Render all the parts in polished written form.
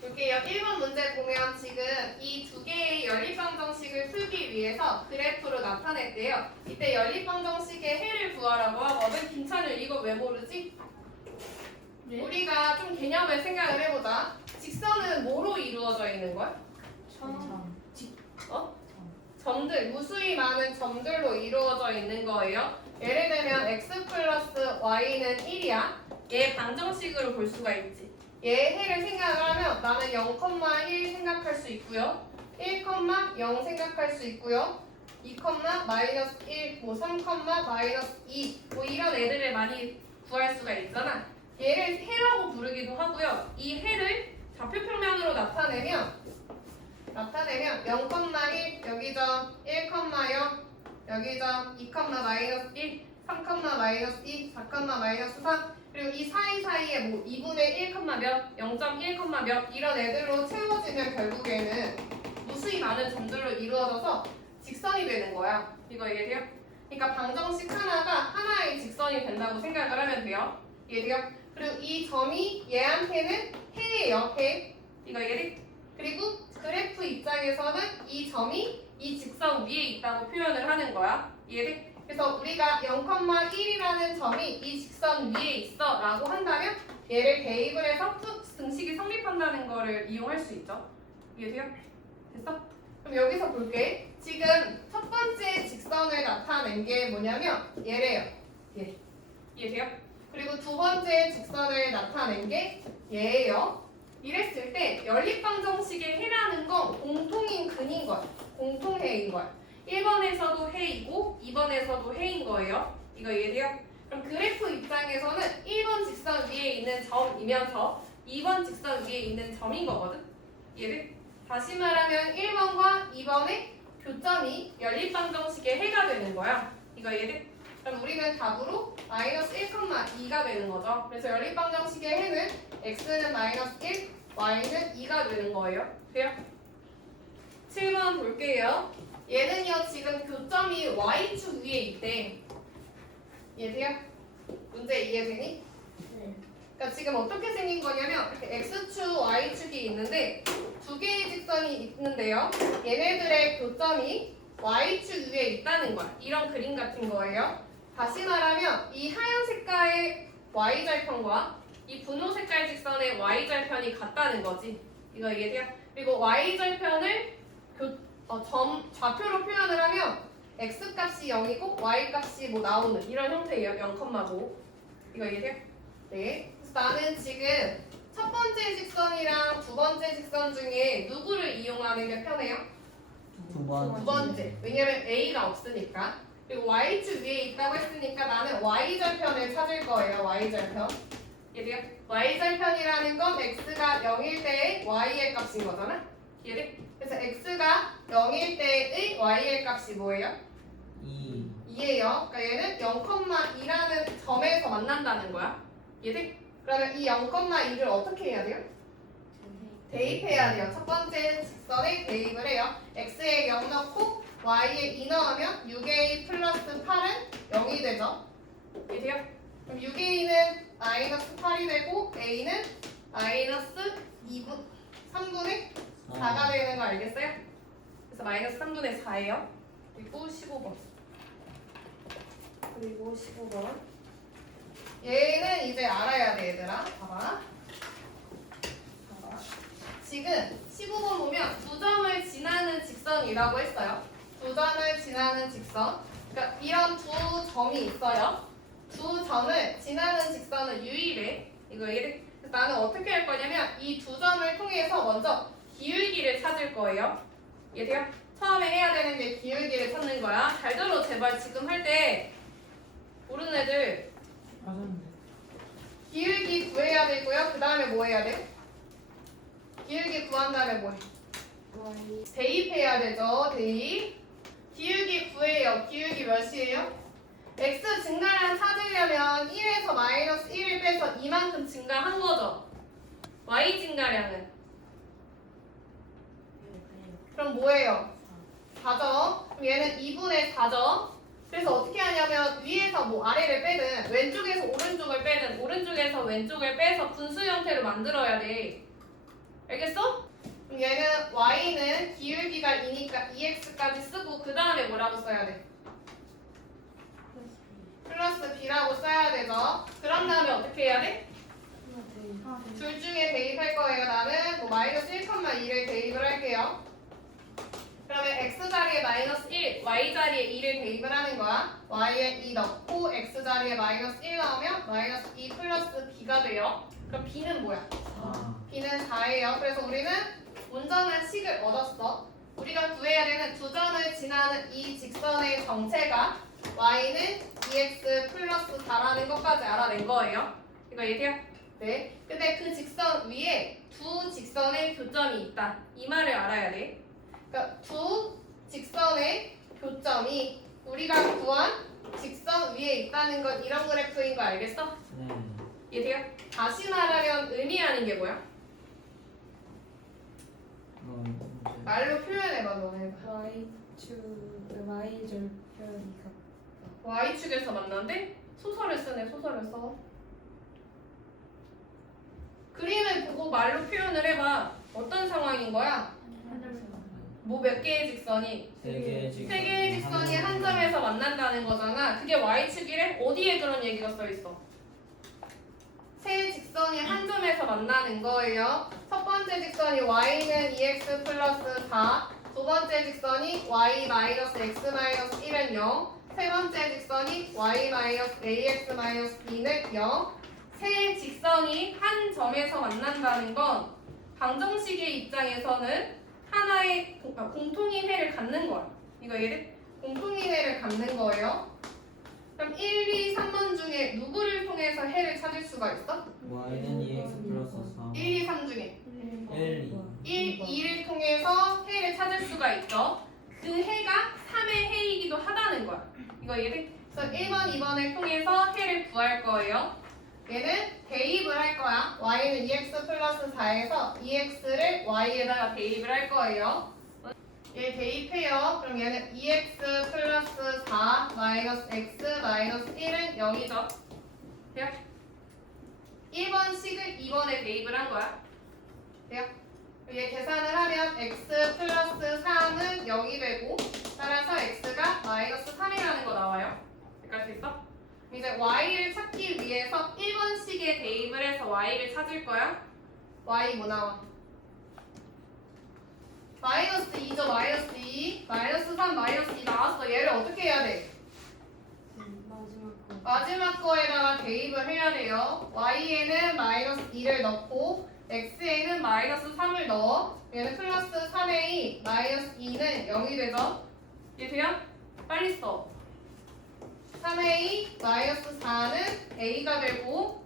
볼게요. 1번 문제 보면 지금 이 두 개의 연립방정식을 풀기 위해서 그래프로 나타냈대요. 이때 연립방정식의 해를 구하라고 하거든. 김찬율 이거 왜 모르지? 네? 우리가 좀 개념을 생각을 해보자. 직선은 뭐로 이루어져 있는 거야? 점들, 무수히 많은 점들로 이루어져 있는 거예요. 예를 들면 x 플러스 y는 1이야. 얘 방정식으로 볼 수가 있지. 얘 해를 생각을 하면 나는 0,1 생각할 수 있고요. 1,0 생각할 수 있고요. 2, 마이너스 1, 3, 마이너스 2 이런 애들을 많이 구할 수가 있잖아. 얘를 해라고 부르기도 하고요. 이 해를 좌표평면으로 나타내면 0,1 여기죠. 1,0 여기죠. 2, 마이너스 1, 3, 마이너스 2, 4, 마이너스 3 그리고 이 사이사이에 뭐 2분의 1, 몇, 0.1, 몇 이런 애들로 채워지면 결국에는 무수히 많은 점들로 이루어져서 직선이 되는 거야. 이거 이해돼요? 그러니까 방정식 하나가 하나의 직선이 된다고 생각을 하면 돼요. 이해돼요? 그리고 이 점이 얘한테는 해예요. 해. 이거 이해돼? 그리고 그래프 입장에서는 이 점이 이 직선 위에 있다고 표현을 하는 거야. 이해돼? 그래서 우리가 0,1이라는 점이 이 직선 위에 있어 라고 한다면 얘를 대입을 해서 등식이 성립한다는 거를 이용할 수 있죠. 이해돼요? 됐어? 그럼 여기서 볼게. 지금 첫 번째 직선을 나타낸 게 뭐냐면 얘래요. 얘. 이해돼요? 그리고 두 번째 직선을 나타낸 게 얘예요. 이랬을 때 연립방정식의 해라는 건 공통인 근인 거야. 공통해인 거야. 1번에서도 해이고 2번에서도 해인 거예요. 이거 이해돼요? 그럼 그래프 입장에서는 1번 직선 위에 있는 점이면서 2번 직선 위에 있는 점인 거거든. 이해돼? 다시 말하면 1번과 2번의 교점이 연립방정식의 해가 되는 거야. 이거 이해돼? 그럼 우리는 답으로 마이너스 1,2가 되는 거죠. 그래서 연립방정식의 해는 x는 마이너스 1, y는 2가 되는 거예요. 돼요? 7번 볼게요. 얘는요 지금 교점이 y축 위에 있대. 이해돼요? 문제 이해되니? 네. 그러니까 지금 어떻게 생긴 거냐면 이렇게 x축, y축이 있는데 두 개의 직선이 있는데요. 얘네들의 교점이 y축 위에 있다는 거야. 이런 그림 같은 거예요. 다시 말하면 이 하얀 색깔의 y절편과 이 분홍 색깔 직선의 y절편이 같다는 거지. 이거 이해돼요? 그리고 y절편을 좌표로 표현을 하면 x값이 0이고 y값이 뭐 나오는 이런 형태예요. 0,5. 이거 이해돼요? 네. 그래서 나는 지금 첫 번째 직선이랑 두 번째 직선 중에 누구를 이용하는 게 편해요? 두 번째. 두 번째. 왜냐면 a가 없으니까. 그리고 y축 위에 있다고 했으니까 나는 y절편을 찾을 거예요. y절편. 이해돼요? y절편이라는 건 x가 0일 때의 y의 값인 거잖아. 이해돼? 그래서 x가 0일 때의 y의 값이 뭐예요? 2. 2예요. 그러니까 얘는 0,2라는 점에서 만난다는 거야. 이해돼? 그러면 이 0,2를 어떻게 해야 돼요? 대입해야 돼요. 첫 번째 직선에 대입을 해요. x에 0 넣고 y에 2 넣으면 6a 플러스 8은 0이 되죠. 이해돼요? 그럼 6a는 마이너스 8이 되고 a는 마이너스 3분의 4가 되는 거 알겠어요? 그래서 마이너스 3분의 4예요. 그리고 15번. 그리고 15번. 얘는 이제 알아야 돼, 얘들아. 봐봐. 지금 15번 보면 두 점을 지나는 직선이라고 했어요. 두 점을 지나는 직선. 그러니까 이런 두 점이 있어요. 두 점을 지나는 직선은 유일해. 이거 얘를 나는 어떻게 할 거냐면 이 두 점을 통해서 먼저 기울기를 찾을 거예요. 이해돼요? 처음에 해야 되는 게 기울기를 찾는 거야. 잘 들어 제발. 지금 할 때 모르는 애들 맞았는데. 기울기 구해야 되고요. 그 다음에 뭐 해야 돼요? 기울기 구한 다음에 뭐 해? 대입해야 되죠. 대입. 기울기 구해요. 기울기 몇이에요? x 증가량 찾으려면 1에서 마이너스 1을 빼서 이만큼 증가한 거죠. y 증가량은? 그럼 뭐예요? 4죠. 그럼 얘는 2분의 4죠. 그래서 어떻게 하냐면 위에서 뭐 아래를 빼든 왼쪽에서 오른쪽을 빼든 오른쪽에서 왼쪽을 빼서 분수 형태로 만들어야 돼. 알겠어? 그럼 얘는 y는 기울기가 2니까 2x까지 쓰고 그 다음에 뭐라고 써야 돼? 플러스 b라고 써야 되죠. 그런 다음에 어떻게 해야 돼? 둘 중에 대입할 거예요. 나는 뭐 마이너스 1,2를 대입을 할게요. 그러면 x 자리에 마이너스 1, y 자리에 2를 대입을 하는 거야. y에 2 넣고 x 자리에 마이너스 1 넣으면 마이너스 2 플러스 b가 돼요. 그럼 b는 뭐야? b는 4예요. 그래서 우리는 온전한 식을 얻었어. 우리가 구해야 되는 두 점을 지나는 이 직선의 정체가 y는 2x 플러스 4라는 것까지 알아낸 거예요. 이거 이해돼요? 네. 근데 그 직선 위에 두 직선의 교점이 있다. 이 말을 알아야 돼. 그러니까 두 직선의 교점이 우리가 구한 직선 위에 있다는 건 이런 그래프인 거 알겠어? 네. 이해돼요? 다시 말하면 의미하는 게 뭐야? 이제 말로 표현해봐, 너네. Y절편이 Y축에서 만난데 소설을 쓰네. 소설을 써. 그림을 보고 말로 표현을 해봐. 어떤 상황인 거야? 뭐 몇 개의 직선이? 세 개의 직선. 세 개의 직선이 한 점에서 만난다는 거잖아. 그게 Y축이래? 어디에 그런 얘기가 써있어? 세 직선이 한 점에서 만나는 거예요. 첫 번째 직선이 y는 2x 플러스 4, 두 번째 직선이 y 마이너스 x 마이너스 1은 0, 세 번째 직선이 y 마이너스 ax 마이너스 b는 0. 세 직선이 한 점에서 만난다는 건 방정식의 입장에서는 하나의 공통인 해를 갖는 거야. 이거 얘를 공통인 해를 갖는 거예요. 그럼 1, 2, 3번 중에 누구를 통해서 해를 찾을 수가 있어? y는 2x 플러스 4. 1, 2, 3 중에 1, 1, 2를 통해서 해를 찾을 수가 있죠. 그 해가 3의 해이기도 하다는 거야. 이거 이해돼? 그래서 1번, 2번을 통해서 해를 구할 거예요. 얘는 대입을 할 거야. y는 2x 플러스 4에서 2x를 y에다가 대입을 할 거예요. 얘 대입해요. 그럼 얘는 2x 플러스 4 마이너스 x 마이너스 1은 0이죠. 돼요? 1번 식을 2번에 대입을 한 거야. 돼요? 얘 계산을 하면 x 플러스 3은 0이 되고 따라서 x가 마이너스 3이라는 거 나와요. 여기까지 수 있어? 이제 y를 찾기 위해서 1번 식에 대입을 해서 y를 찾을 거야. y 뭐 나와? 마이너스 2죠. 마이너스 2 마이너스 3 마이너스 2 나왔어. 얘를 어떻게 해야 돼? 마지막 거에다가 대입을 해야 돼요. y에는 마이너스 2를 넣고 x에는 마이너스 3을 넣어. 얘는 플러스 3a 마이너스 2는 0이 되죠. 이해 돼요? 빨리 써. 3a 마이너스 4는 a가 되고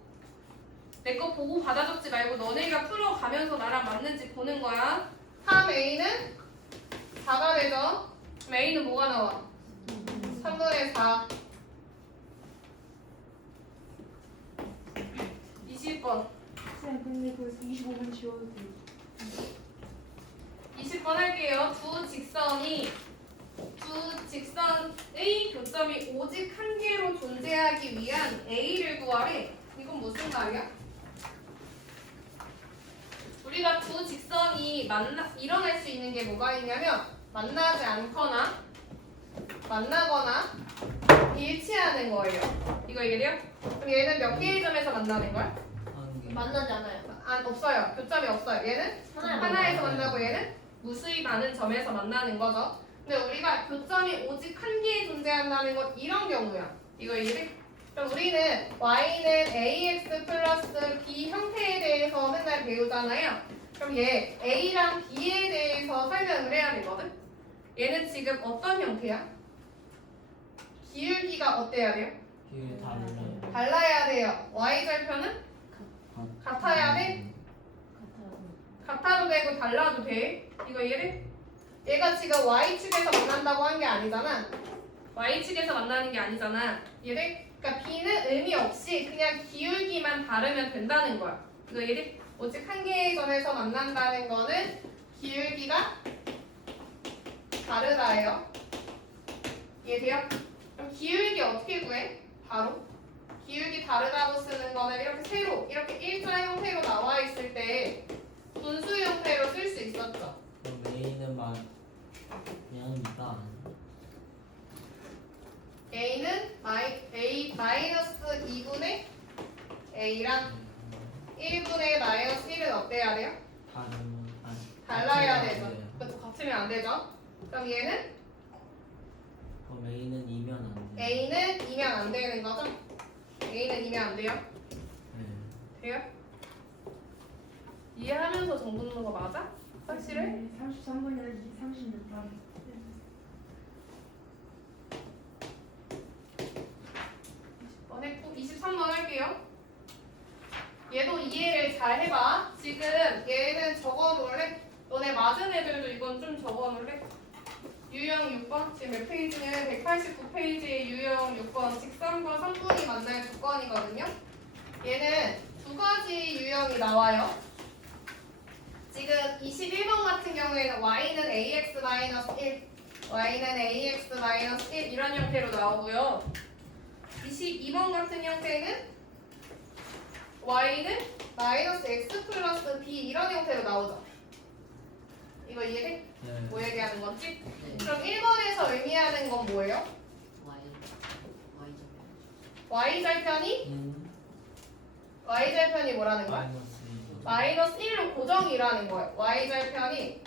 내 거 보고 받아 적지 말고 너네가 풀어가면서 나랑 맞는지 보는 거야. 3a는 4가 되죠. 그럼 a는 뭐가 나와? 3분의 4. 20번. 쌤 근데 그 25분 지워도 돼요? 20번 할게요. 두 직선의 교점이 오직 한 개로 존재하기 위한 a를 구하래. 이건 무슨 말이야? 우리가 두 직선이 일어날 수 있는 게 뭐가 있냐면 만나지 않거나 만나거나 일치하는 거예요. 이거 이해돼요? 그럼 얘는 몇 개의 점에서 만나는 거야? 만나지 않아요. 없어요. 교점이 없어요. 얘는 하나에서 만나고 얘는 무수히 많은 점에서 만나는 거죠. 근데 우리가 교점이 오직 한 개에 존재한다는 건 이런 경우야. 이거 이해돼? 그럼 우리는 y는 ax 플러스 b 형태에 대해서 맨날 배우잖아요. 그럼 얘 a랑 b에 대해서 설명을 해야 되거든. 얘는 지금 어떤 형태야? 기울기가 어때야 돼요? 기울기 달라요. 달라야 돼요. y절편은 같아야 돼? 같아도 되고 달라도 돼. 이거 이해돼? 얘가 지금 y축에서 만난다고 한 게 아니잖아. y축에서 만나는 게 아니잖아. 이해돼? 그러니까 b는 의미 없이 그냥 기울기만 다르면 된다는 거야. 이거 이해돼? 오직 한 개의 점에서 만난다는 거는 기울기가 다르다예요. 이해돼요? 그럼 기울기 어떻게 구해? 바로 기울기 다르다고 쓰는 거는 이렇게 세로, 이렇게 일자 형태로 나와 있을 때 분수 형태 1분의 마이너스 1은 어때야 돼요? 달라야 되죠. 그것도 같으면 안 되죠. 그럼 얘는 그럼 A는 2면 안 돼. A는 2면 안 되는 거죠? A는 2면 안 돼요? 네. 돼요? 이해하면서 정 붙는 거 맞아? 확실해? 33분이나 36분. 20번 했고 23번 할게요. 얘도 이해를 잘 해봐. 지금 얘는 적어놓을래? 너네 맞은 애들도 이건 좀 적어놓을래? 유형 6번 지금 몇 페이지는 189페이지의 유형 6번 직선과 선분이 만날 조건이거든요. 얘는 두 가지 유형이 나와요. 지금 21번 같은 경우에는 y는 ax-1, y는 ax-1 이런 형태로 나오고요. 22번 같은 형태는 y는 마이너스 x 플러스 b 이런 형태로 나오죠. 이거 이해돼? 네. 뭐 얘기하는 건지? 네. 그럼 1번에서 의미하는 건 뭐예요? y절편이 y절편이 뭐라는 거야? 마이너스 1로 고정이라는 거예요. y절편이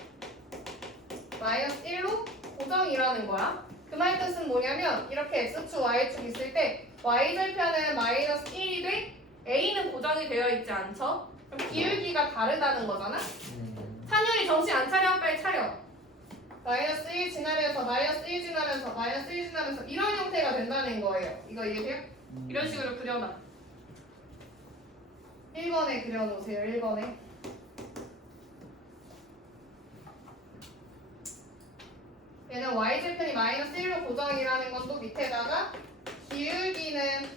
마이너스 1로 고정이라는 거야. 그 말 뜻은 뭐냐면 이렇게 x축, y축 있을 때 y절편은 마이너스 1이 돼 a는 고정이 되어 있지 않죠? 그럼 기울기가 다르다는 거잖아? 찬열이 정신 안 차려? 빨리 차려. 마이너스 1 지나면서 마이너스 1 지나면서 마이너스 1 지나면서 이런 형태가 된다는 거예요. 이거 이해돼요? 이런 식으로 그려놔. 1번에 그려놓으세요. 1번에. 얘는 y절편이 마이너스 1로 고정이라는 건 또 밑에다가 기울기는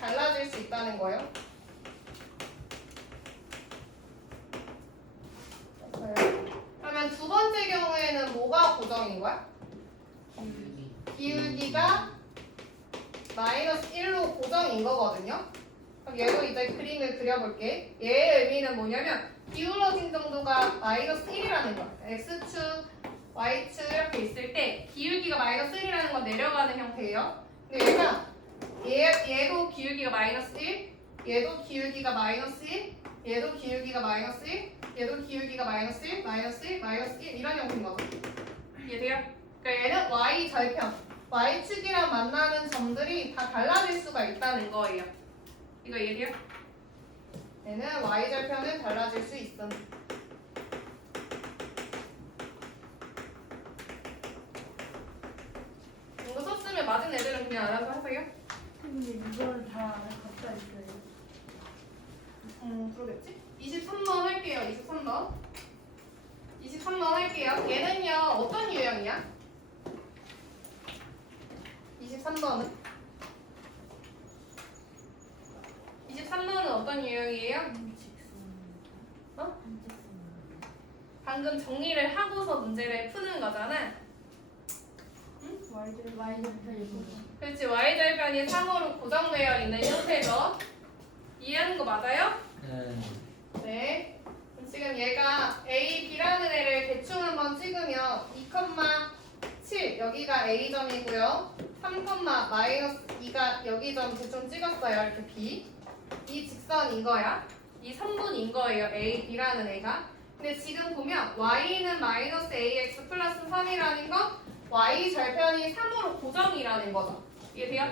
달라질 수 있다는 거예요. 그러면 두 번째 경우에는 뭐가 고정인 거야? 기울기가 마이너스 1로 고정인 거거든요. 그럼 얘도 이제 그림을 그려볼게. 얘의 의미는 뭐냐면 기울어진 정도가 마이너스 1이라는 거야. x축, y축 이렇게 있을 때 기울기가 마이너스 1이라는 건 내려가는 형태예요. 근데 얘도 기울기가 마이너스 1, 얘도 기울기가 마이너스 1, 얘도 기울기가 마이너스 1, 얘도 기울기가 마이너스 1, 마이너스 1, 마이너스 1 이런 형태인 거죠. 이해돼요? 그러니까 얘는 y절편, y축이랑 만나는 점들이 다 달라질 수가 있다는 거예요. 이거 이해돼요? 얘는 y절편은 달라질 수 있음. 이거 썼으면 맞은 애들은 그냥 알아서 하세요. 근데 이거는 다 각자 있어요. 그러겠지? 23번 할게요. 23번. 23번 할게요. 얘는요, 어떤 유형이야? 23번은? 23번은 어떤 유형이에요? 어? 방금 정리를 하고서 문제를 푸는 거잖아. y절편이고. 그렇지, y절편이 3으로 고정되어 있는 형태죠. 이해하는 거 맞아요? 네. 네. 그럼 지금 얘가 A, B라는 애를 대충 한번 찍으면 2,7 여기가 A점이고요. 3,-2가 여기 점 대충 찍었어요. 이렇게 B. 이 직선 이거야. 이 3분인 거예요. A, B라는 애가. 근데 지금 보면 Y는 마이너스 AX 플러스 3이라는 건 Y 절편이 3으로 고정이라는 거죠. 이해돼요?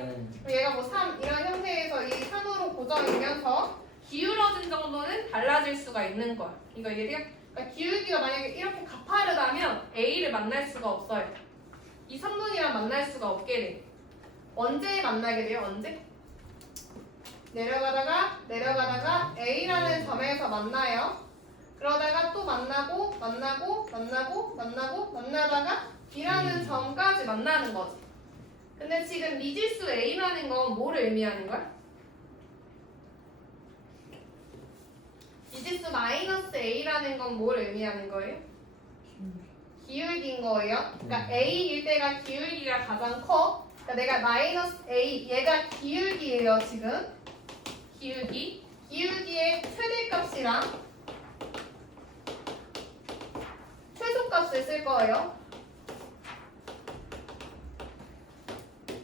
네. 얘가 뭐 3 이런 형태에서 이 3으로 고정이면서 기울어진 정도는 달라질 수가 있는 거야. 이거 이해돼요? 그러니까 기울기가 만약에 이렇게 가파르다면 A를 만날 수가 없어요. 이 3분이랑 만날 수가 없게 돼. 언제 만나게 돼요? 언제? 내려가다가 A라는 점에서 만나요. 그러다가 또 만나다가 B라는 점까지 만나는 거지. 근데 지금 미지수 A라는 건 뭐를 의미하는 거야? 미지수 마이너스 A라는 건 뭘 의미하는 거예요? 기울기인 거예요. 그러니까 A일 때가 기울기가 가장 커. 그러니까 내가 마이너스 A, 얘가 기울기예요 지금. 기울기의 최대값이랑 최소값을 쓸 거예요.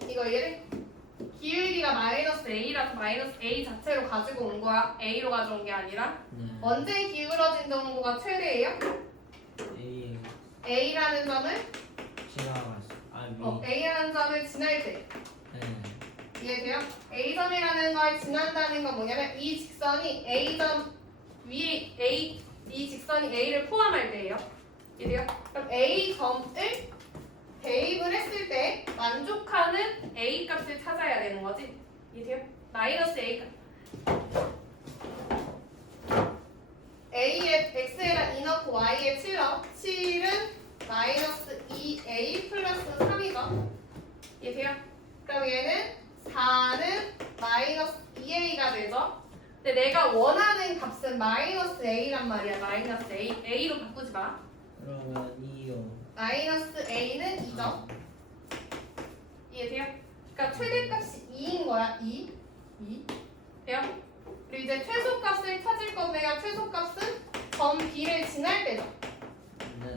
이거 얘를 기울기가 마이너스 a라서 마이너스 a 자체로 가지고 온 거야. a로 가져온 게 아니라. 네. 언제 기울어진 정도가 최대예요? A a라는 점을 지나갔어. 위. a라는 점을 지날 때. 네. 이해돼요? a점이라는 걸 지난다는 건 뭐냐면 이 직선이 a점 위에 이 직선이 a를 포함할 때예요. 이해돼요? 그럼 a점을 대입을 했을 때 만족하는 a 값을 찾아야 되는 거지. 이해돼요? 마이너스 a 값. a에 x에다 2 넣고 y에 7 넣어. 7은 마이너스 2a 플러스 3이죠. 이해돼요? 그럼 얘는 4는 마이너스 2a가 되죠. 근데 내가 원하는 값은 마이너스 a란 말이야. 마이너스 a로 바꾸지 마. 그러면 2요. 마이너스 a는 2죠. 이해돼요? 그러니까 최대값이 2인 거야. 2. 돼요? 그리고 이제 최소값을 찾을 건데요. 최소값은 점 b를 지날 때죠. 네.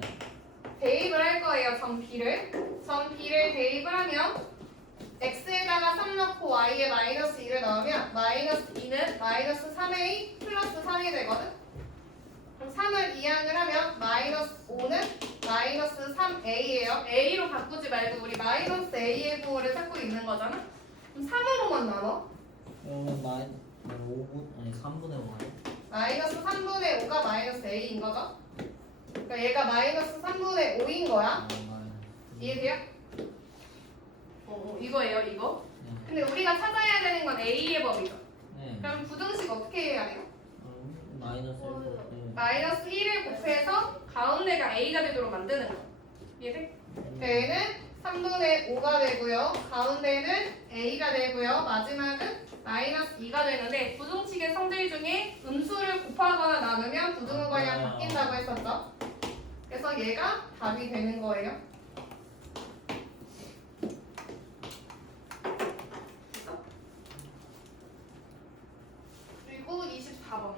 대입을 할 거예요. 점 b를 대입을 하면 x에다가 3 넣고 y에 마이너스 2를 넣으면 마이너스 2는 마이너스 3a 플러스 3이 되거든. 그럼 3을 이항을 하면 마이너스 5는 마이너스 3a예요. a로 바꾸지 말고 우리 마이너스 a의 부호를 찾고 있는 거잖아. 그럼 3으로만 나눠. 그러면 5분 아니 3분의 5. 마이너스 3분의 5가 마이너스 a인 거죠. 그러니까 얘가 마이너스 3분의 5인 거야. 이해돼요? 이거예요, 이거. 네. 근데 우리가 찾아야 되는 건 a의 법이죠. 네. 그럼 부등식 어떻게 해야 돼요? 마이너스 1. 네. 마이너스 1을 곱해서 가운데가 a가 되도록 만드는 거. 이해돼? 얘는 3분의 5가 되고요. 가운데는 a가 되고요. 마지막은 마이너스 2가 되는데 부등식의 성질 중에 음수를 곱하거나 나누면 부등호 방향 바뀐다고 했었죠. 그래서 얘가 답이 되는 거예요. 그리고 24번.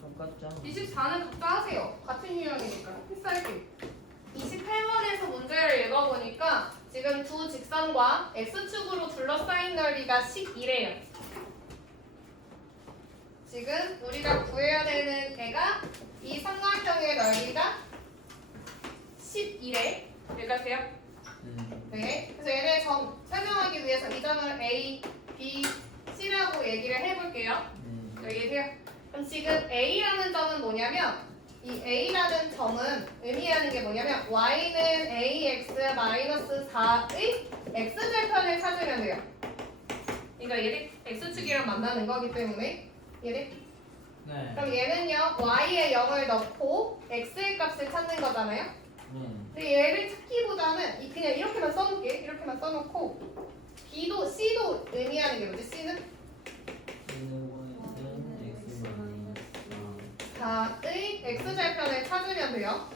똑같죠? 24는 각자 하세요. 같은 유형이니까. 패스할게요. 28번에서 문제를 읽어보니까 지금 두 직선과 x축으로 둘러싸인 넓이가 11이에요. 지금 우리가 구해야 되는 애가 이 삼각형의 넓이가 11에 여기까지요? 네. 그래서 얘네 점 설명하기 위해서 이 점을 A, B, C라고 얘기를 해볼게요. 여기세요. 그럼 지금 A라는 점은 뭐냐면 이 A라는 점은 의미하는 게 뭐냐면 Y는 AX-4의 X절편을 찾으면 돼요. 그러니까 얘네 X축이랑 만나는 거기 때문에 얘네 네. 그럼 얘는요 Y에 0을 넣고 X의 값을 찾는 거잖아요. 근데 얘를 찾기보다는 그냥 이렇게만 써놓을게. 이렇게만 써놓고 B도 C도 의미하는 게 뭐지? C는 4의 X절편을 찾으면 돼요.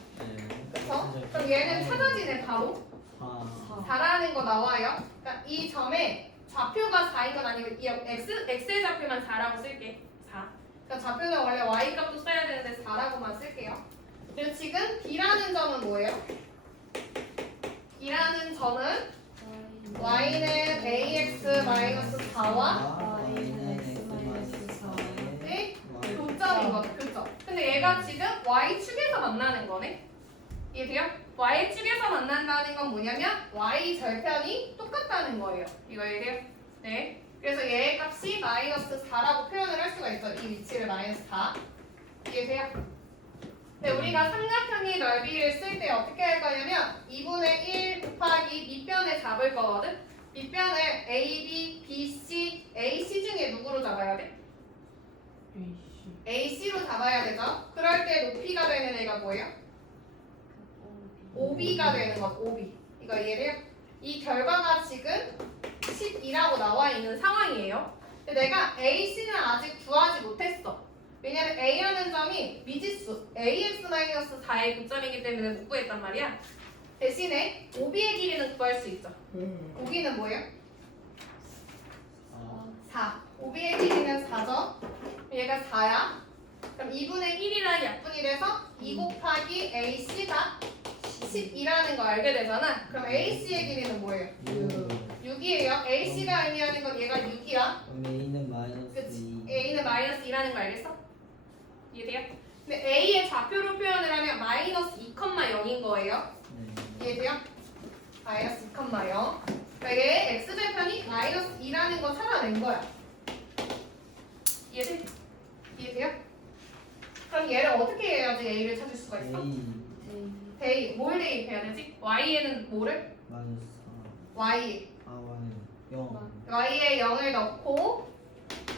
그쵸? 그럼 얘는 찾아지네 바로. 4라는 거 나와요. 그러니까 이 점에 좌표가 4인 건 아니고 이 X의 좌표만 4라고 쓸게. 4. 그러니까 좌표는 원래 Y 값도 써야 되는데 4라고만 쓸게요. 그리고 지금 B라는 점은 뭐예요? B라는 점은 Y는 AX-4와 교점인 거죠. 교점. 근데 얘가 지금 Y축에서 만나는 거네. 이해돼요? Y축에서 만난다는 건 뭐냐면 Y 절편이 똑같다는 거예요. 이거 이해돼요? 네. 그래서 얘의 값이 마이너스 4라고 표현을 할 수가 있죠. 이 위치를 마이너스 4. 이해돼요? 네, 우리가 삼각형의 넓이를 쓸 때 어떻게 할 거냐면 2분의 1 곱하기 밑변을 잡을 거거든. 밑변을 AB, BC, AC 중에 누구로 잡아야 돼? AC로 잡아야 되죠. 그럴 때 높이가 되는 애가 뭐예요? OB가 되는 것. OB. 이거 이해돼요? 이 결과가 지금 12라고 나와 있는 상황이에요. 근데 내가 AC는 아직 구하지 못했어. 왜냐면 A라는 점이 미지수 AX-4의 교점이기 때문에 못 구했단 말이야. 대신에 OB의 길이는 구할 수 있죠. OB는 뭐예요? 4. OB의 길이는 4죠. 얘가 4야. 그럼 2분의 1이라는 약분이 돼서 2 곱하기 AC가 12라는 거 알게 되잖아. 그럼 AC의 길이는 뭐예요? 6. 6이에요. AC가 의미하는 건 얘가 6이야. 그럼 A는 마이너스 그치? 2. A는 마이너스 2라는 거 알겠어? 이해돼요? 근데 A의 좌표로 표현을 하면 마이너스 2,0인 거예요. 네. 이해돼요? 마이너스 2,0. 그러니까 얘 x절편이 마이너스 2라는 거 찾아낸 거야. 이해돼? 이해돼요? 그럼 얘를 어떻게 해야지 A를 찾을 수가 있어? A 뭘 대입해야 되지? Y에는 뭐를? 마이너스 Y. 4. Y는 0. Y에 0을 넣고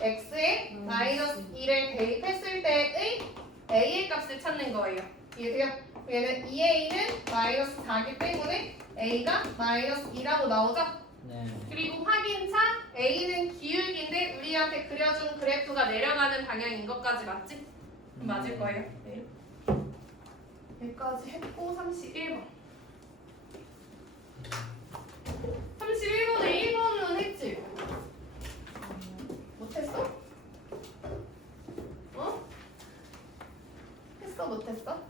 X에 마이너스 2를 대입했을 때의 A의 값을 찾는 거예요. 이해돼요? 얘는 2A는 마이너스 4기 때문에 A가 마이너스 2라고 나오죠? 네. 그리고 확인차 A는 기울기인데 우리한테 그려준 그래프가 내려가는 방향인 것까지 맞지? 맞을 거예요. 네. 여기까지 했고 31번. 31번에 1번은 했지? 못했어? 어? 했어 못했어?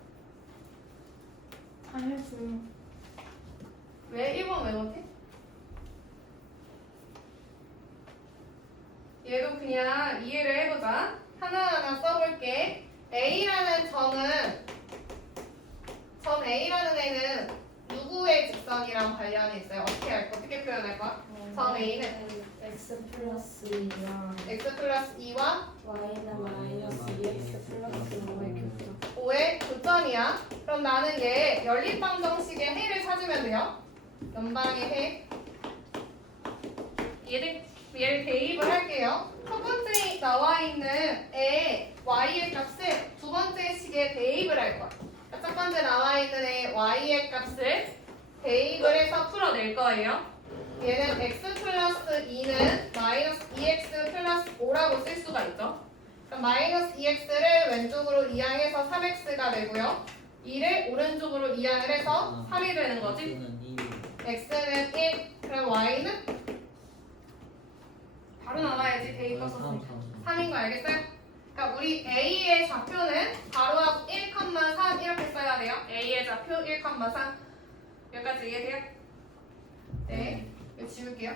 안 했어요. 왜 1번 왜 못해? 얘도 그냥 이해를 해보자. 하나하나 써볼게. A라는 점은 점 A라는 애는 누구의 직선이랑 관련이 있어요? 어떻게 표현할 거야? 점 A는 x 플러스 2랑 x 플러스 2와 y는 마이너스 2x 플러스 5의 교점. 5의 교점이야. 그럼 나는 얘 연립방정식의 해를 찾으면 돼요. 연방의 해. 얘를 대입을 할게요. 첫 번째 나와 있는 애 y의 값을 두 번째 식에 대입을 할 거야. 첫 번째 나와 있는 애 y의 값을 대입을 해서 풀어낼 거예요. 얘는 x 플러스 2는 마이너스 2x 플러스 5라고 쓸 수가 있죠. 그럼 마이너스 2x를 왼쪽으로 이항해서 3x가 되고요. 2를 오른쪽으로 이항을 해서 3이 되는 거지. X는 2. x는 1, 그럼 y는? 바로 나와야지. 대입 썼으니까 3인 거 알겠어요? 그러니까 우리 A의 좌표는 바로하고 1,3 이렇게 써야 돼요. A의 좌표 1,3 여기까지 이해돼요? 네, 이거 지울게요.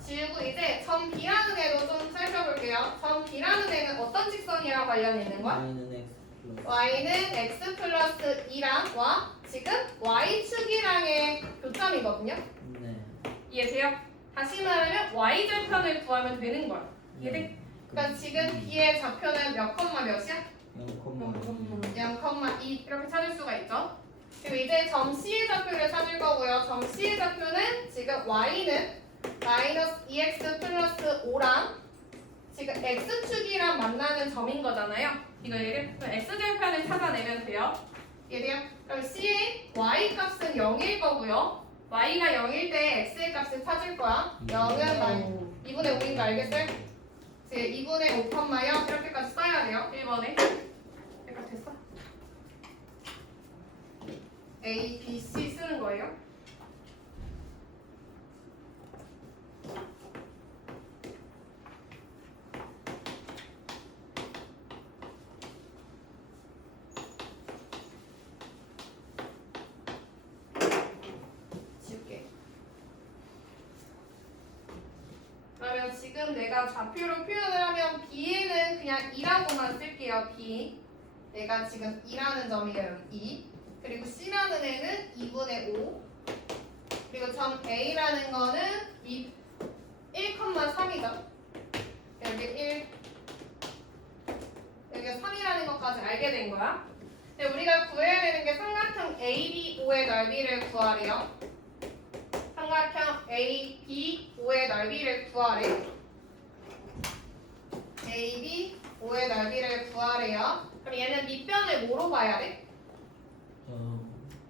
지우고 이제 점 B라는 애도 좀 살펴볼게요. 점 B라는 애는 어떤 직선이랑 관련이 있는 거야? Y는 X 플러스 Y는 X 플러스 2랑 와 지금 Y축이랑의 교점이거든요. 네. 이해돼요? 다시 말하면 Y절편을 구하면 되는 거야. 이해돼? 그러니까 지금 B의 좌표는 몇 컴마 몇이야? 0,2 이렇게 찾을 수가 있죠. 그리고 이제 점 C의 좌표를 찾을 거고요. 점 C의 좌표는 지금 Y는 마이너스 2x 플러스 5랑 지금 X축이랑 만나는 점인 거잖아요. 이거 얘를 X절편을 찾아내면 돼요. 이해돼요? 그럼 C의 Y 값은 0일 거고요. Y가 0일 때 X의 값을 찾을 거야. 0은 2분의 5인 거 알겠어요? 이제 2분의 5,0 이렇게까지 써야 돼요. 1번에. 여기까지 됐어? A, B, C 쓰는 거예요. 지울게. 그러면 지금 내가 좌표로 표현을 하면 B에는 그냥 2라고만 쓸게요. B. 내가 지금 2라는 점이에요. 2. 그리고 C라는 애는 2분의 5. 그리고 점 A라는 거는 1,3이죠. 여기 1. 여기 3이라는 것까지 알게 된 거야. 근데 우리가 구해야 되는 게 삼각형 ABO의 넓이를 구하래요. 삼각형 ABO의 넓이를 구하래. ABO의 넓이를 구하래요. 그럼 얘는 밑변을 뭐로 봐야 돼?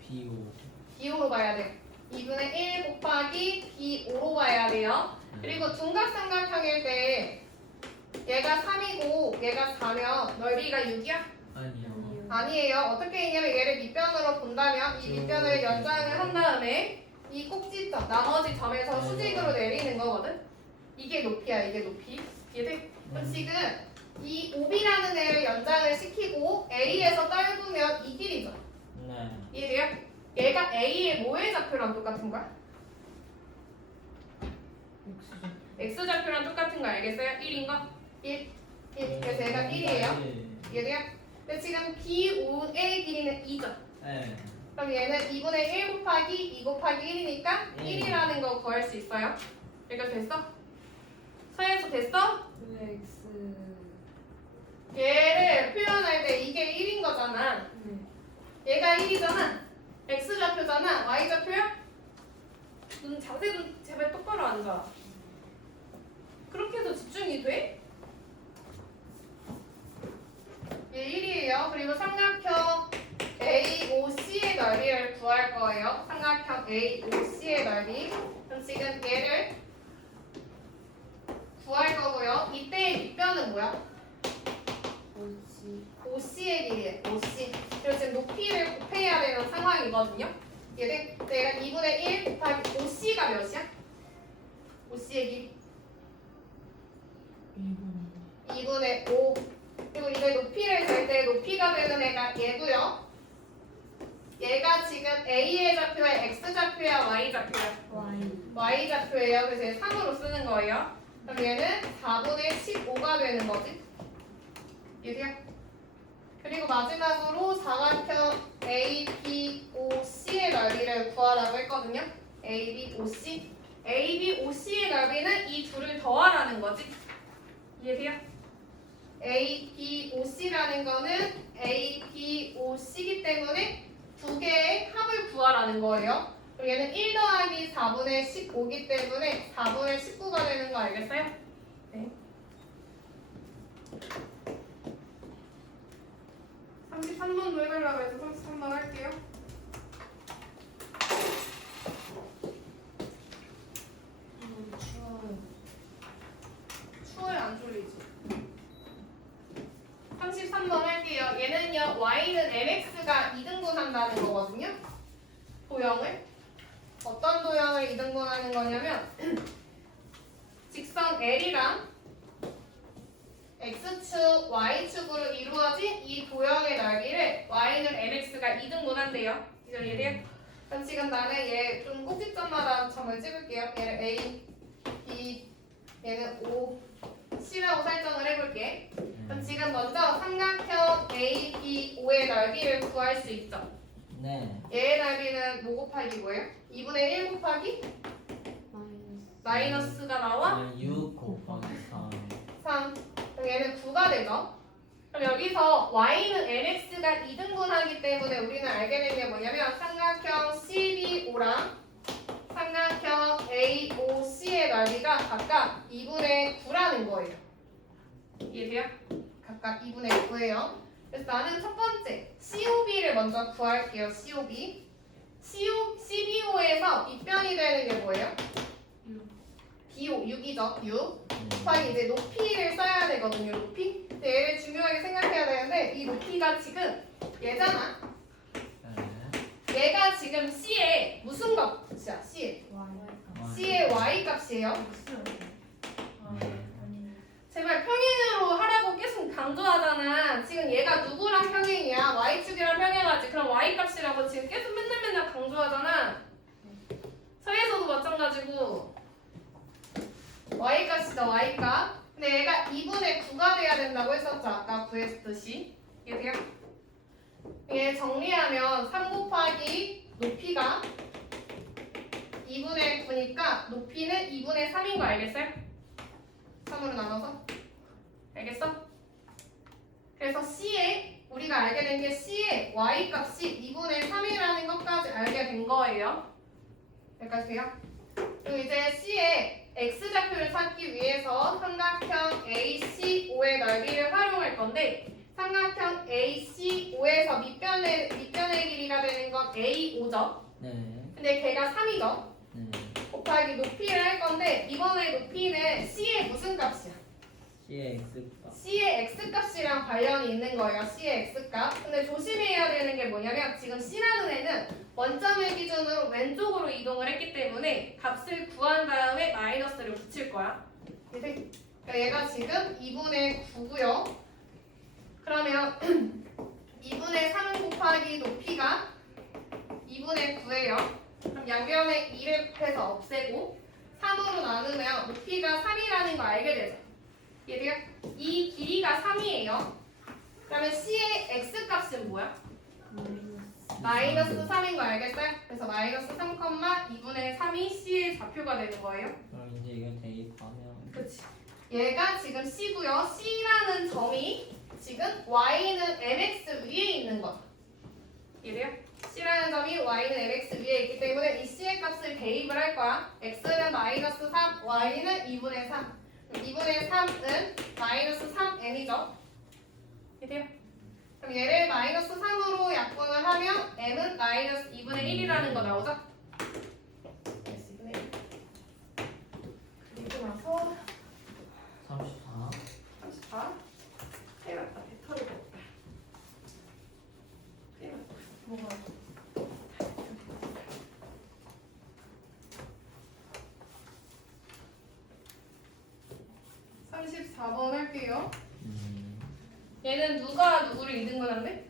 B5. B5로 봐야 돼. 2분의 1 곱하기 B5로 봐야 돼요. 그리고 둔각삼각형일 때 얘가 3이고 얘가 4면 넓이가 6이야? 아니요. 아니에요. 어떻게 했냐면 얘를 밑변으로 본다면 이 밑변을 연장을 한 다음에 이 꼭지점, 나머지 점에서 수직으로 내리는 거거든? 이게 높이야, 이게 높이. 이해돼? 그럼 지금 이 OB라는 애를 연장을 시키고 A에서 떨구면 이 길이죠. 네. 이해돼요? 얘가 A의 뭐의 좌표랑 똑같은 거야? x좌표랑 똑같은 거 알겠어요? 1인 거? 1. 그래서 얘가 1이에요. 이해돼요? 근데 지금 B5의 길이는 2죠. 네. 그럼 얘는 2분의 1 곱하기 2 곱하기 1이니까 1이라는 거 구할 수 있어요. 이거 됐어? 서예서 됐어? 왜 X 얘를 표현할 때 이게 1인 거잖아. 네. 얘가 1이잖아. x좌표잖아. y좌표야? 눈 자세 좀 제발 똑바로 앉아. 그렇게 해서 집중이 돼? 얘 1이에요. 그리고 삼각형 AOC의 넓이를 구할 거예요. 삼각형 AOC의 넓이. 그럼 지금 얘를 구할 거고요. 이때의 밑변은 뭐야? 뭐지? OC의 길이에요. OC. 그리고 지금 높이를 곱해야 되는 상황이거든요. 얘를 내가 2분의 1 곱하기 OC가 몇이야? OC의 길이 2분의 5. 그리고 이제 높이를 잴 때 높이가 되는 애가 얘고요. 얘가 지금 A의 좌표야, X좌표야, Y좌표야? Y Y좌표예요. 그래서 얘 3으로 쓰는 거예요. 그럼 얘는 4분의 15가 되는 거지. 이해돼요? 그리고 마지막으로 사각형 ABOC의 넓이를 구하라고 했거든요. ABOC. ABOC의 넓이는 이 둘을 더하라는 거지. 이해돼요? ABOC라는 거는 ABOC이기 때문에 두 개의 합을 구하라는 거예요. 그리고 얘는 1 더하기 4분의 15이기 때문에 4분의 19가 되는 거 알겠어요? 네. 33번도 해달라고 해서 33번 할게요. 추워요. 추워요, 안 졸리지? 33번 할게요. 얘는요, y는 mx가 2등분한다는 거거든요. 도형을. 어떤 도형을 2등분하는 거냐면 직선 L이랑 x축, y축으로 이루어진 이 도형의 넓이를 y는 mx가 2등분한대요. 이거 이해돼요? 그럼 지금 나는 얘 좀 꼭지점마다 점을 찍을게요. 얘를 A, B, 얘는 O, C라고 설정을 해볼게. 그럼 지금 먼저 삼각형 A, B, O의 넓이를 구할 수 있죠. 네. 얘의 넓이는 뭐 곱하기 뭐예요? 2분의 1 곱하기 마이너스가 나와 6 곱하기 3. 3. 그럼 얘는 9가 되죠. 그럼 여기서 y는 mx가 2등분하기 때문에 우리는 알게 된 게 뭐냐면 삼각형 CBO랑 삼각형 AOC의 넓이가 각각 2분의 9라는 거예요. 이해돼요? 각각 2분의 9예요. 그래서 나는 첫 번째 COB를 먼저 구할게요. COB. CBO에서 밑변이 되는 게 뭐예요? BO, 6이죠. 6. 곱하기 이제 높이를 써야 되거든요. 높이. 근데 얘를 중요하게 생각해야 되는데 이 높이가 지금 얘잖아. 네. 얘가 지금 C의 무슨 값이야? C의 Y 값이에요. 제발 평행으로 하라고 계속 강조하잖아. 지금 얘가 누구랑 평행이야? Y축이랑 평행하지. 그럼 Y 값이라고 지금 계속 맨날 강조하잖아. 서예서도 마찬가지고 Y 값이죠. Y 값. 근데 얘가 2분의 9가 돼야 된다고 했었죠. 아까 구했듯이. 이게 돼요? 얘 정리하면 3 곱하기 높이가 2분의 9니까 높이는 2분의 3인 거 알겠어요? 3으로 나눠서 알겠어? 그래서 C에 우리가 알게 된 게 C의 Y값이 2분의 3이라는 것까지 알게 된 거예요. 여기까지 돼요? 그리고 이제 C의 X좌표를 찾기 위해서 삼각형 ACO의 넓이를 활용할 건데 삼각형 ACO에서 밑변의 길이가 되는 건 A5죠. 네. 근데 걔가 3이죠. 네. 곱하기 높이를 할 건데 이번에 높이는 C의 무슨 값이야? C의 X값. C의 X값이랑 관련이 있는 거예요. C의 X값. 근데 조심해야 되는 게 뭐냐면 지금 C라는 애는 원점을 기준으로 왼쪽으로 이동을 했기 때문에 값을 구한 다음에 마이너스를 붙일 거야. 그래서 얘가 지금 2분의 9고요. 그러면 2분의 3 곱하기 높이가 2분의 9예요. 그럼 양변에 2를 해서 없애고 3으로 나누면 높이가 3이라는 거 알게 되죠. 얘들아, 이 길이가 3이에요. 그러면 C의 X값은 뭐야? 마이너스 3인 거 알겠어요? 그래서 마이너스 3,2분의 3이 C의 좌표가 되는 거예요. 그럼 이제 이거 대입하면 그치. 얘가 지금 C고요. C라는 점이 지금 Y는 MX 위에 있는 거죠. 이래요? C라는 점이 Y는 MX 위에 있기 때문에 이 C의 값을 대입을 할 거야. X는 마이너스 3, Y는 2분의 3. 2분의 3은 마이너스 3M이죠. 이래요? 그럼 얘를 마이너스 3으로 약분을 하면 M은 마이너스 2분의 1이라는 거 나오죠? 마이너스 2분의 1. 그리고 나서 34 34. 해봤다. 배터리가 없다. 해봤다. 뭐가? 34번 할게요. 음, 얘는 누가 누구를 이등분한대?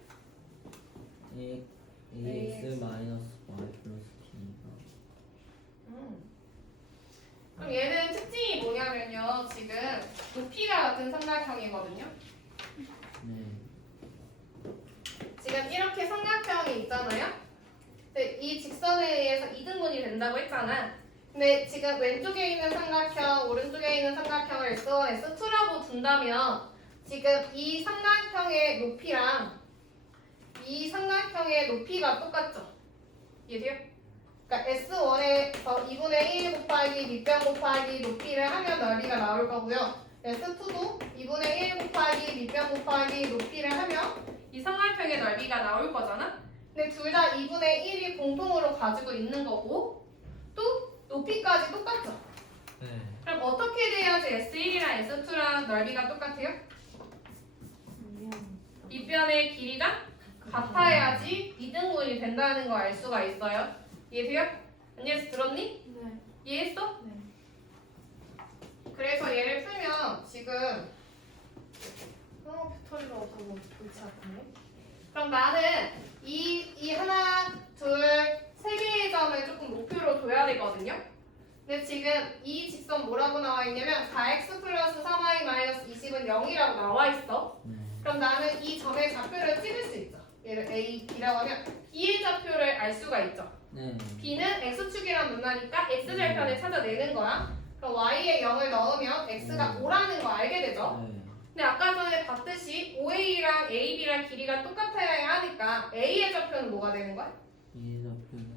AX 마이너스 Y 플러스 T가 그럼 얘는 특징이 뭐냐면요. 지금 높이가 같은 삼각형이거든요. 네. 지금 이렇게 삼각형이 있잖아요. 근데 이 직선에 의해서 이등분이 된다고 했잖아. 근데 지금 왼쪽에 있는 삼각형, 오른쪽에 있는 삼각형을 S1, S2라고 둔다면 지금 이 삼각형의 높이랑 이 삼각형의 높이가 똑같죠? 이해돼요? 그러니까 S1에서 2분의 1 곱하기 밑변 곱하기 높이를 하면 넓이가 나올 거고요. S2도 2분의 1 곱하기 밑변 곱하기 높이를 하면 이 삼각형의 넓이가 나올 거잖아? 근데 둘 다 2분의 1이 공통으로 가지고 있는 거고 또 높이까지 똑같죠? 네. 그럼 어떻게 돼야지 S1이랑 S2랑 넓이가 똑같아요? 밑변의 길이가 같아야지 이등분이 된다는 거 알 수가 있어요. 이해돼요? 안녕히 들었니? 네. 이해했어? 네. 그래서 얘를 풀면 지금 배터리가 없어서 골치 아프네. 그럼 나는 이 하나, 둘, 세 개의 점을 조금 목표로 둬야 되거든요. 근데 지금 이 직선 뭐라고 나와 있냐면 4x 플러스 3y 마이너스 20은 0이라고 나와 있어. 네. 그럼 나는 이 점의 좌표를 찍을 수 있죠. 얘를 A, B라고 하면 B의 좌표를 알 수가 있죠. 네. B는 X축이랑 만나니까 X절편을 찾아내는 거야. 그럼 Y에 0을 넣으면 X가 5라는 거 알게 되죠. 네. 근데 아까 전에 봤듯이 OA랑 AB랑 길이가 똑같아야 하니까 A의 좌표는 뭐가 되는 거야? 이 좌표는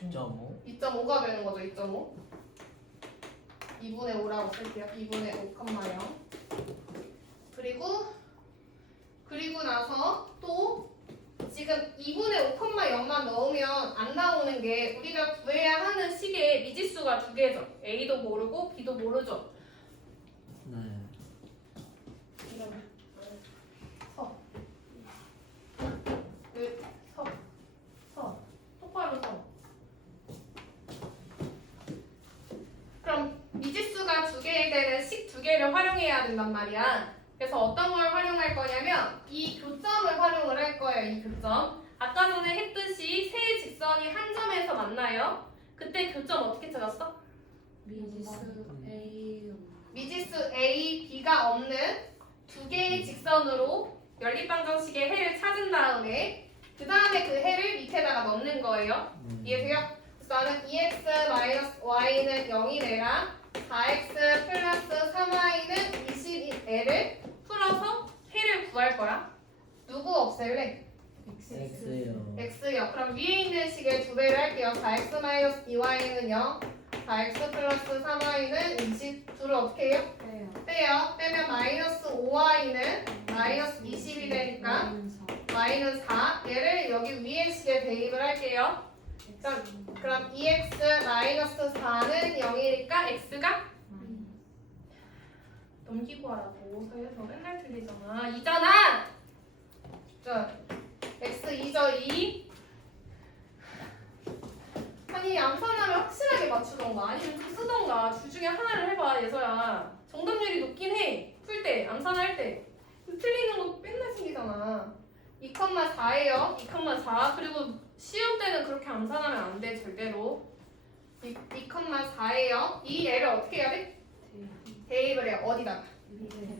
2.5 2.5가 되는 거죠. 2.5. 2분의 5라고 쓸게요. 2분의 5,0. 그리고 나서 또 지금 2분의 5,0만 넣으면 안 나오는 게 우리가 구해야 하는 식의 미지수가 두 개죠. A도 모르고 B도 모르죠. 네. 이러면 서. 서. 똑바로 서. 그럼 미지수가 두 개일 때는 식 두 개를 활용해야 된단 말이야. 그래서 어떤 걸 활용할 거냐면 이 교점을 활용을 할 거예요. 이 교점. 아까 전에 했듯이 세 직선이 한 점에서 만나요. 그때 교점 어떻게 찾았어? 미지수 A, B가 없는 두 개의 직선으로 연립방정식의 해를 찾은 다음에 그 다음에 그 해를 밑에다가 넣는 거예요. 이해돼요? 그래서 나는 2x-y는 0이 되라 4x 플러스 3y는 20애를 풀어서 해를 구할 거야. 누구 없앨래? X요. x요. 그럼 위에 있는 식의 두 배를 할게요. 4x-2y는 0, 4x 플러스 3y는 20. 둘을 어떻게 해요? 빼요. 빼면 마이너스 5y는 마이너스 20이 되니까 마이너스 4. 얘를 여기 위에 식에 대입을 할게요. 그럼 2x 마이너스 4는 0이니까 x가 넘기고 하라고. 서에서 맨날 틀리잖아. 2잖아. 자, x 2죠 2. 아니 암산하면 확실하게 맞추던가 아니면 좀 쓰던가 둘 중에 하나를 해봐 예서야. 정답률이 높긴 해. 풀 때 암산할 때 틀리는 거 맨날 생기잖아. 2,4예요. 2,4. 그리고 시험 때는 그렇게 암산하면 안 돼 절대로. 2,4예요. 이 얘를 어떻게 해야 돼? 대입을 해요. 어디다가?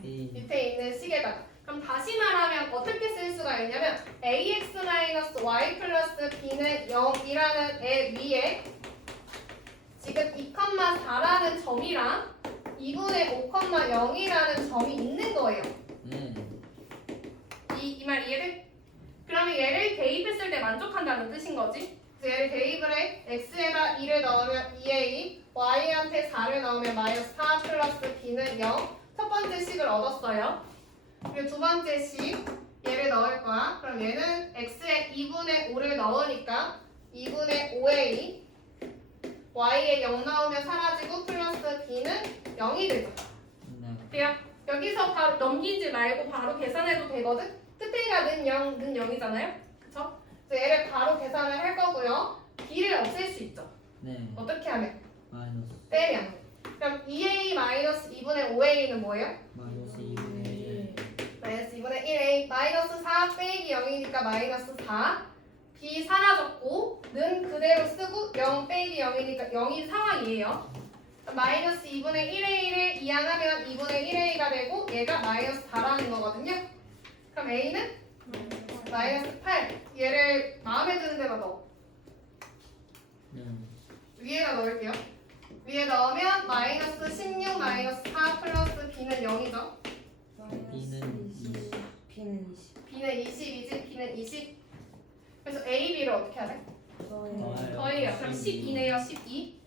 A 밑에 있는 식에다가. 그럼 다시 말하면 어떻게 쓸 수가 있냐면 ax-y 플러스 b는 0이라는 애 위에 지금 2,4라는 점이랑 2분의 5,0이라는 점이 있는 거예요. 네. 이 말 이해돼? 그러면 얘를 대입했을 때 만족한다는 뜻인 거지. 그래서 얘를 대입을 해. x에다 2를 넣으면 2a, y한테 4를 넣으면 마이너스 4 플러스 b는 0. 첫 번째 식을 얻었어요. 그리고 두 번째 식 얘를 넣을 거야. 그럼 얘는 x에 2분의 5를 넣으니까 2분의 5a, y에 0 넣으면 사라지고 플러스 b는 0이 되죠. 네. 돼요? 여기서 바로 넘기지 말고 바로 계산해도 되거든? 끝에가 는 0, 는 0이잖아요? 그쵸? 그래서 얘를 바로 계산을 할 거고요. b를 없앨 수 있죠. 네. 어떻게 하면? 마이너스 빼면. 그럼 2a 마이너스 2분의 5a는 뭐예요? 마이너스 2분의 1. 마이너스 2분의 1a 마이너스 4 빼기 0이니까 마이너스 4 b 사라졌고 는 그대로 쓰고 0 빼기 0이니까 0인 상황이에요. 마이너스 2분의 1a를 이항하면 2분의 1a가 되고 얘가 마이너스 4라는 거거든요. 그럼 a는 마이너스 8. 얘를 마음에 드는 데다 넣어. 네. 위에다 넣을게요. 위에 넣으면 마이너스 16 마이너스 4 플러스 b는 0이죠. B는 20. B는 20. b는 20이지 b는 20. 그래서 a, b를 어떻게 하래? 더해요. 더해요. 그럼 12네요. 12.